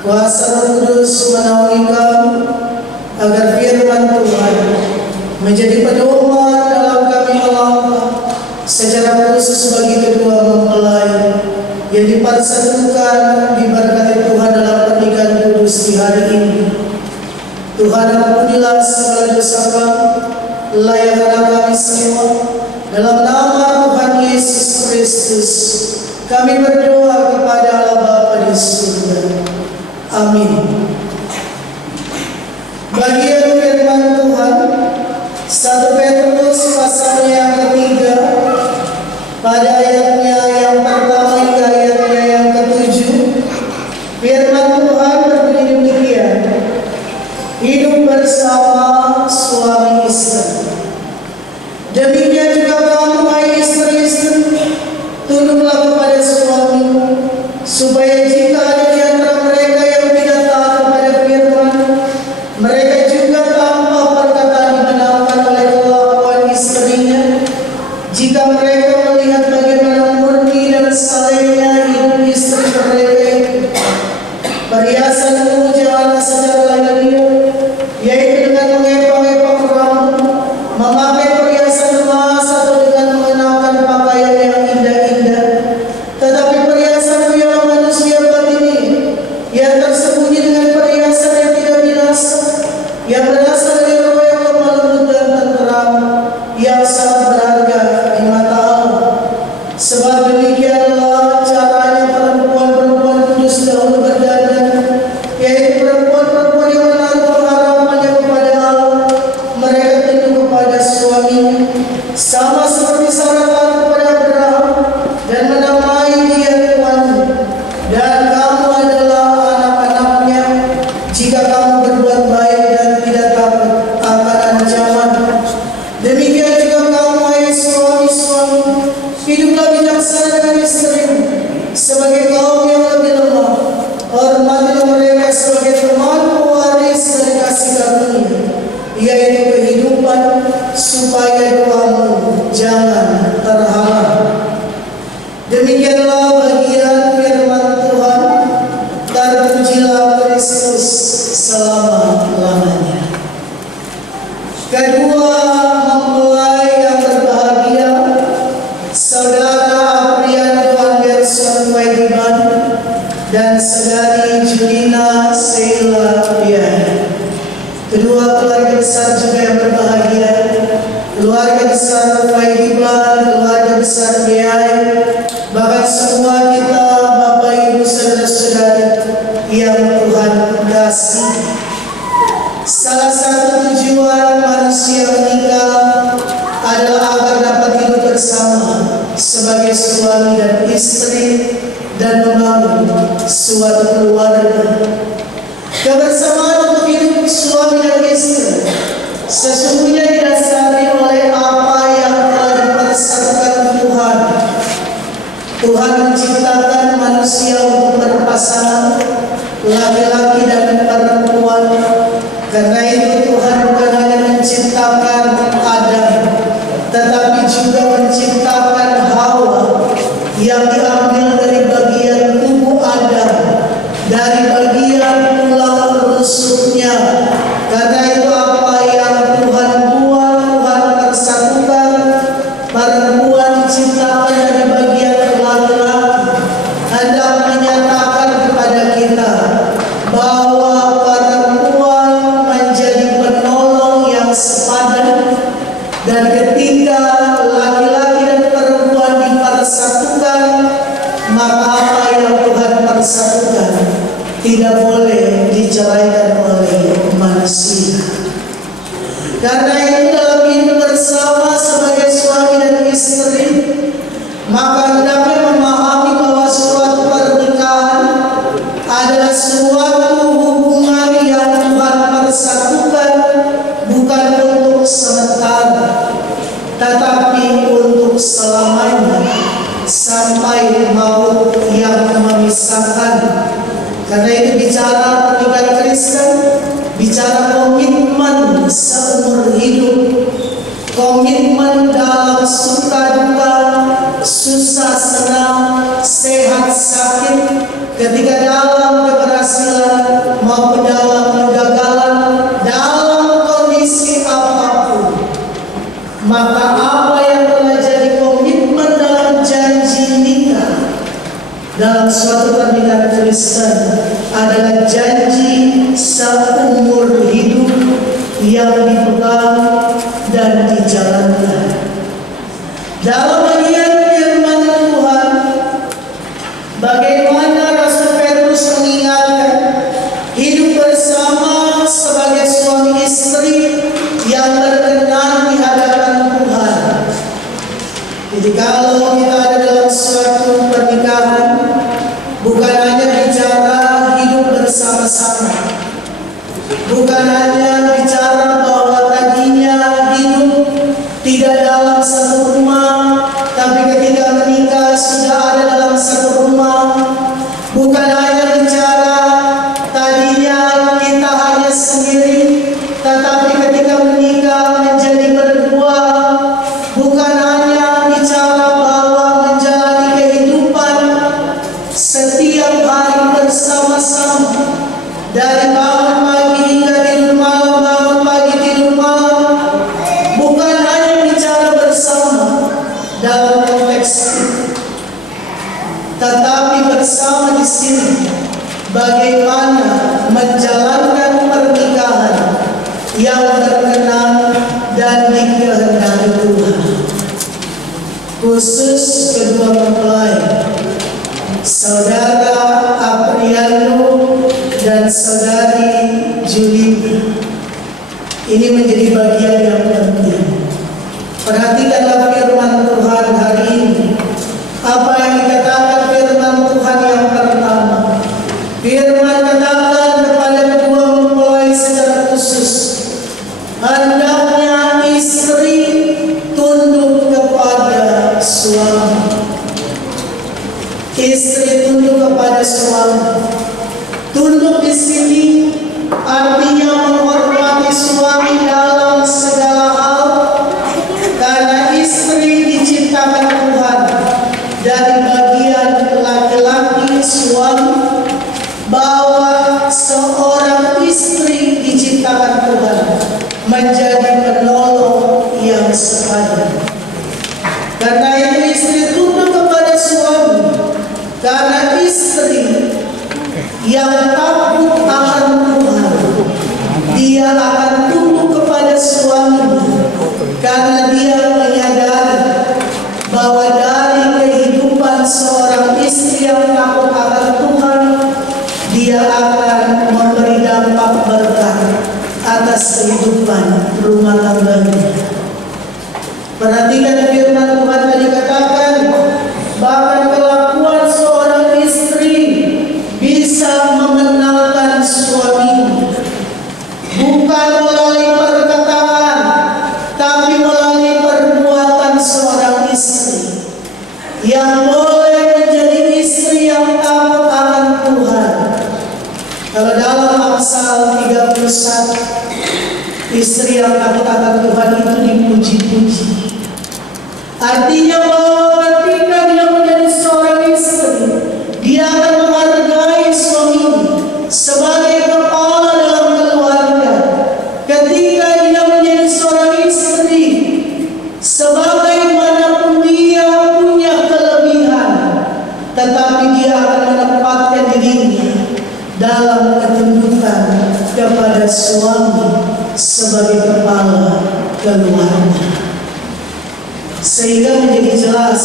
Kuasa Roh Kudus menaungi kamu agar firman Tuhan menjadi pedoman dalam kami melangkah, secara khusus bagi kedua mempelai yang dipersatukan diberkati Tuhan dalam pernikahan kudus di hari ini. Tuhan, ampunilah segala dosa kami, layakkanlah kami semua. Dalam nama Tuhan Yesus Kristus, kami berdoa kepada Allah Bapa di surga. Amin. Bagian firman Tuhan 1 Petrus pasal yang ketiga, pada ayatnya yang pertama hingga ayatnya yang ketujuh. Firman Tuhan berbunyi demikian: hidup bersama suami istri. Demikian juga kamu, hai istri-istri, tunduklah kepada suamimu, supaya jika ada di antara mereka yang tidak taat kepada firman, mereka juga tanpa perkataan dimenangkan oleh kelakuan istrinya. Jika mereka melihat bagaimana murni dan salehnya hidup istri mereka itu, perhiasanmu janganlah secara lahiriah, yaitu dengan mengepang-epang rambut, memakai perhiasan emas, atau dengan mengenakan pakaian yang indah-indah. Tetapi perhiasanmu yang manusia batini, yang tersembunyi dengan perhiasan yang tidak binasa, yang berasal dari Roh yang lemah lembut dan tenteram, yang sangat berharga di mata Allah. Sebab demikianlah caranya perempuan-perempuan kudus dahulu berdandan, yaitu perempuan-perempuan yang menaruh pengharapannya kepada Allah. Mereka tunduk kepada suaminya, sama seperti Sarah taat kepada Abraham dan menamai dia tuannya. Dan kamu adalah anak-anaknya jika kamu berbuat baik dan tidak takut akan ancaman. Demikian juga kamu, hai suami-suami, hiduplah bijaksana dengan istrimu sebagai kaum yang lebih lemah. Hormatilah mereka sebagai teman pewaris dari kasih karunia, yaitu kehidupan, supaya doamu jangan terhalang. Demikianlah bagian firman Tuhan. Terpujilah Kristus selama-lamanya. Kedua mempelai yang berbahagia, Saudara Apriando Anderson Waidiban dan Saudari Julina Sheila Piai. Kedua keluarga besar juga yang berbahagia, keluarga besar Waidiban, keluarga besar Piai, bahkan semua kita Bapak Ibu saudara-saudari yang Tuhan kasih. Salah satu tujuan manusia menikah adalah agar dapat hidup bersama sebagai suami dan istri dan membangun suatu keluarga. Kebersamaan untuk hidup suami dan istri sesungguhnya didasari oleh apa yang telah dipersatukan Tuhan. Tuhan menciptakan manusia untuk berpasangan, laki-laki dan perempuan. Karena itu Tuhan bukan hanya menciptakan Adam, tetapi juga menciptakan Hawa yang diambil dari bagian tubuh Adam, dari bagian tulang rusuknya. Karena itu apa yang Tuhan buat, Tuhan persatukan. Perempuan diciptakan dari bagian laki-laki, hendak menyatakan kepada kita bahwa perempuan menjadi penolong yang sepadan. Dan ketika laki-laki dan perempuan dipersatukan, maka apa yang Tuhan persatukan tidak boleh diceraikan oleh manusia. Karena itu dalam hidup bersama sebagai suami dan istri, maka hendaknya memahami bahwa suatu pernikahan adalah suatu hubungan yang Tuhan persatukan, bukan untuk sementara, tetapi untuk selamanya, sampai maut yang memisahkan. Karena itu bicara pernikahan Kristen, bicara komitmen seumur hidup, komitmen dalam suka duka, susah senang, sehat sakit, ketika dalam keberhasilan adalah janji seumur hidup yang dipegang dan dijalankan. Dalam bagian firman Tuhan, bagaimana Rasul Petrus mengingatkan hidup bersama sebagai suami istri yang berkenan di hadapan Tuhan. Jadi kalau kita ada dalam suatu pernikahan, bukan hanya bicara hidup bersama-sama, bukan hanya bicara bahwa tadinya hidup tidak dalam satu rumah, tapi ketika menikah sudah ada dalam satu rumah. Bukan hanya bicara tadinya kita hanya sendiri, tetapi ketika menikah menjadi berdua. Bukan hanya bicara bahwa menjalani kehidupan setiap hari bersama-sama, dari bangun pagi hingga tidur malam, bangun pagi tidur malam. Bukan hanya bicara bersama dalam konteks itu, tetapi bersama di sini bagaimana menjalankan pernikahan yang berkenan dan dikehendaki Tuhan. Khusus kedua mempelai, Saudara Apriano dan Saudari Julina, ini menjadi bagian yang penting. Perhatikanlah firman Tuhan hari ini. Apa yang dikatakan firman Tuhan yang pertama? Firman katakan kepada kedua mempelai secara khusus, hendaknya istri tunduk kepada suami. Istri tunduk kepada suami. Tunduk di sini artinya menghormati suami dalam segala hal, karena istri diciptakan Tuhan dari bagian laki-laki suami, bahwa seorang istri diciptakan Tuhan menjadi penolong yang sepadan. Karena itu istri tunduk kepada suami, karena istri yang takut akan Tuhan, dia akan tunduk kepada suaminya, karena dia menyadari bahwa dari kehidupan seorang istri yang takut akan Tuhan, dia akan memberi dampak berkah atas kehidupan rumah tangganya. Perhatikan firman Tuhan tadi katakan, bahkan kelakuan seorang istri bisa mengenalkan suaminya, bukan melalui perkataan, tapi melalui perbuatan seorang istri yang boleh menjadi istri yang takut akan Tuhan. Kalau dalam Amsal 31, istri yang takut akan Tuhan itu dipuji-puji. Artinya bahwa ketika dia menjadi seorang istri, dia akan menghargai suaminya sebagai kepala dalam keluarga. Ketika dia menjadi seorang istri, sebagaimanapun dia punya kelebihan, tetapi dia akan menempatkan dirinya dalam ketundukan kepada suami sebagai kepala keluarga. Sehingga menjadi jelas,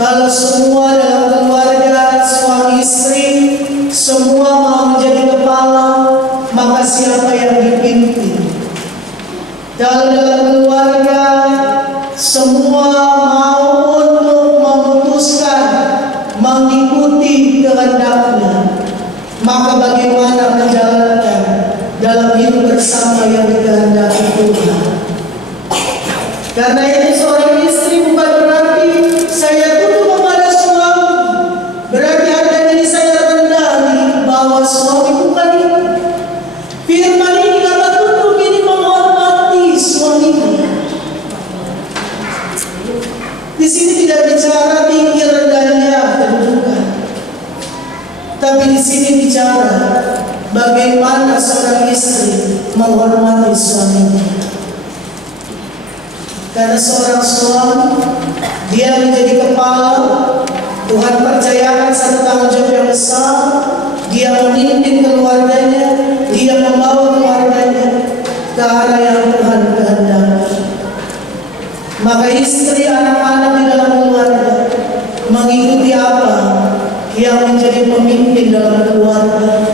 kalau semua dalam keluarga suami istri semua mau menjadi kepala, maka siapa yang dipimpin? Kalau dalam keluarga semua mau untuk memutuskan mengikuti kehendaknya, maka bagaimana menjalankan dalam hidup bersama yang dikehendaki Tuhan? Karena itu seorang istri bukan berarti saya tunduk kepada suami, berarti harga diri saya rendah di bawah suami, bukan itu. Firman ini kata tunduk ini menghormati suaminya. Di sini tidak bicara tinggi rendahnya kedudukan, tapi di sini bicara bagaimana seorang istri menghormati suaminya. Karena seorang suami, dia menjadi kepala, Tuhan percayakan satu tanggung jawab yang besar. Dia Dia memimpin keluarganya, dia membawa keluarganya ke arah yang Tuhan kehendaki. Maka istri, anak-anak di dalam keluarga mengikuti apa yang menjadi pemimpin dalam keluarga.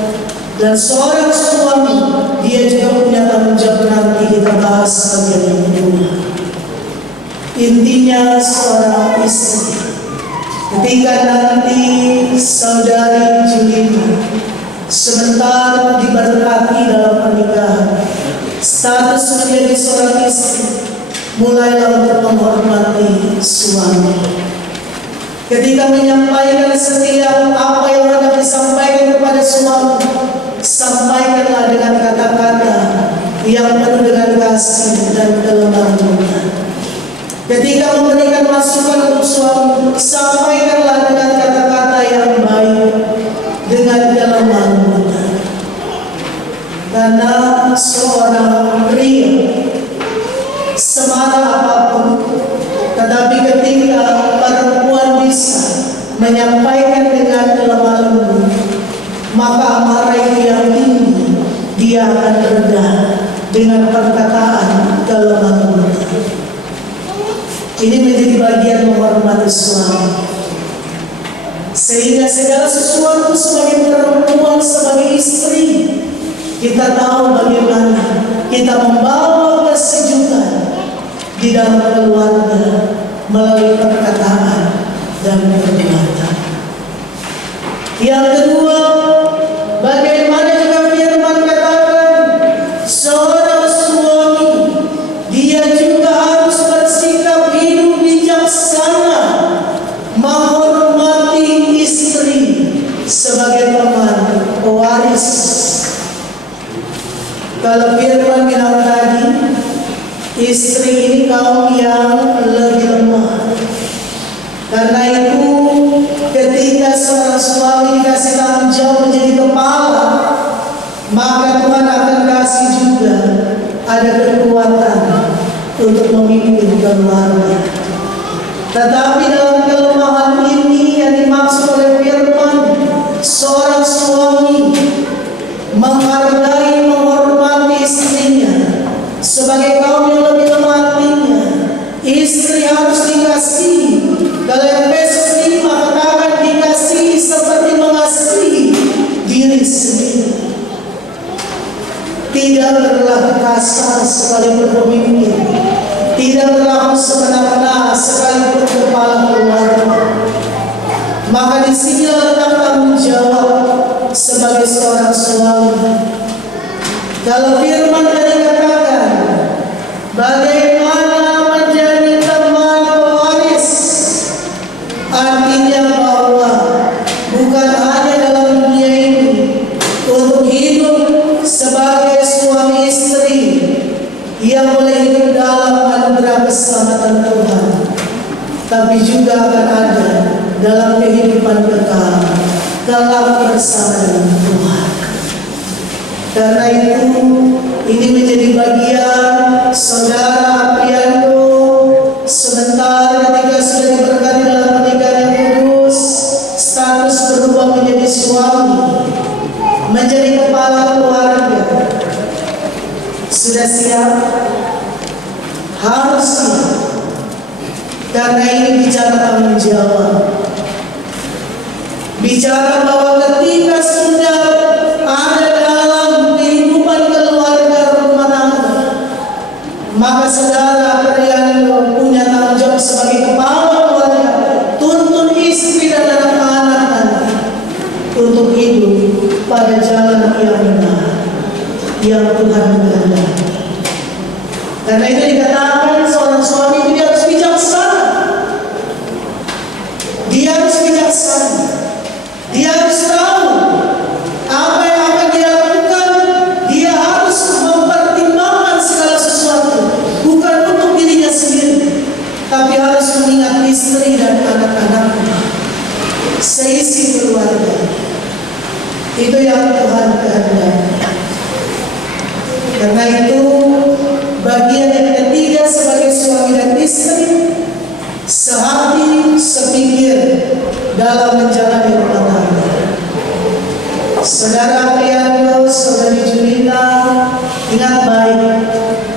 Dan seorang suami, dia juga punya tanggung jawab. Nanti kita bahas bagian yang kedua. Intinya seorang istri, ketika nanti saudari Julina sebentar diberkati dalam pernikahan, status menjadi seorang istri, mulailah untuk menghormati suami. Ketika menyampaikan setiap apa yang hendak disampaikan kepada suami, sampaikanlah dengan kata-kata yang penuh dengan kasih dan kelemah lembut. Ketika memberikan masukan untuk suami, sampaikanlah dengan kata-kata yang baik, dengan kelemah lembut. Karena seorang pria semarah apapun, tetapi ketika perempuan bisa menyampaikan dengan kelemah lembut, maka amarah yang tinggi dia akan reda dengan perkataan kelemah lembut. Ini menjadi bagian menghormati suami. Sehingga segala sesuatu sebagai perempuan, sebagai istri, kita tahu bagaimana kita membawa kesejukan di dalam keluarga melalui perkataan dan perbuatan. Yang kedua, bagaimana juga firman katakan, seorang suami dia juga harus bersikap hidup bijaksana, menghormati istri sebagai teman pewaris. Kalau firman bilang tadi, istri ini kaum yang lebih lemah. Karena itu ketika seorang suami dikasih tanggung jawab menjadi kepala, maka Tuhan akan kasih juga ada kekuatan untuk memimpin keluarga. Tetapi dalam kelemahan ini yang dimaksud oleh firman, seorang suami menghargai, menghormati istrinya sebagai kaum yang lebih lemah hatinya. Istri harus dikasihi. Kalau Efesus 5 katakan dikasihi seperti mengasihi diri sendiri. Tidak berlaku kasar sekalipun pemimpin, tidak berlaku semena-mena sekalipun kepala keluarga. Maka di sini letak tanggung jawab sebagai seorang suami. Kalau firman tadi katakan bagaimana menjadi teman pewaris, artinya bahwa bukan hanya dalam dunia ini untuk hidup sebagai suami istri yang boleh hidup dalam anugerah keselamatan Tuhan, tapi juga akan ada dalam kehidupan kekal kelak bersama dengan Tuhan. Karena itu ini menjadi bagian saudara Apriando sebentar ketika sudah diberkati dalam pernikahan yang kudus, status berubah menjadi suami, menjadi kepala keluarga. Sudah siap? Harus siap. Karena ini bicara tanggung jawab. Bicara bahwa ketika sudah ada dalam kehidupan keluarga rumah tangga, maka saudara Apriando punya tanggung jawab sebagai kepala keluarga, tuntun istri dan anak-anak nanti untuk hidup pada jalan yang benar yang Tuhan kehendaki. Karena itu dikatakan seorang suami itu dia harus bijaksana. Dia harus bijaksana. Dia harus tahu apa yang akan dia lakukan. Dia harus mempertimbangkan segala sesuatu, bukan untuk dirinya sendiri, tapi harus mengingat istri dan anak-anaknya, seisi keluarga. Itu yang Tuhan kehendaki. Karena itu bagian yang ketiga sebagai suami dan istri, sehati sepikir dalam menjalani rumah tangga. Saudara Prianto, Saudari Julina, ingat baik,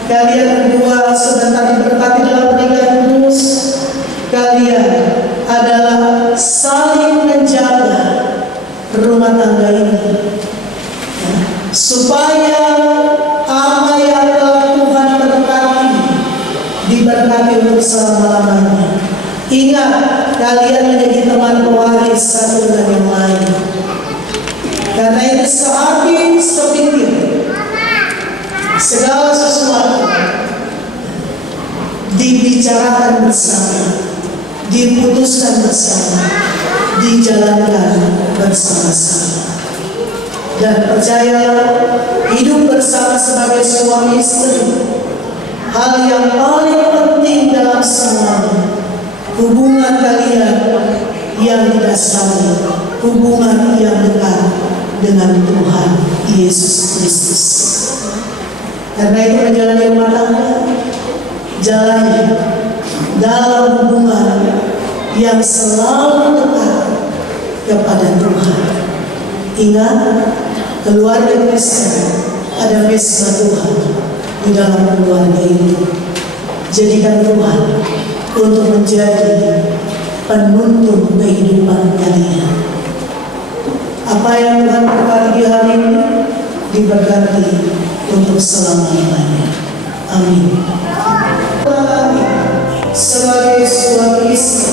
kalian berdua sebentar diberkati dalam pernikahan kudus. Kalian adalah saling menjaga rumah tangga ini, supaya apa yang telah Tuhan berkati diberkati untuk selama-lamanya. Ingat, kalian menjadi teman pewaris satu dengan yang lain. Karena itu sehati sepikir, segala sesuatu dibicarakan bersama, diputuskan bersama, dijalankan bersama-sama. Dan percayalah, hidup bersama sebagai suami istri hal yang paling penting dalam semuanya. Hubungan kalian yang didasari hubungan yang dekat dengan Tuhan Yesus Kristus. Karena itu menjalani rumah tangga, jalani dalam hubungan yang selalu dekat kepada Tuhan. Ingat, keluarga Kristen ada mesbah Tuhan di dalam keluarga itu. Jadikan Tuhan untuk menjadi penuntun kehidupan kalian. Apa yang Tuhan berkati di hari ini diberkati untuk selama-lamanya. Amin. Sebagai suami istri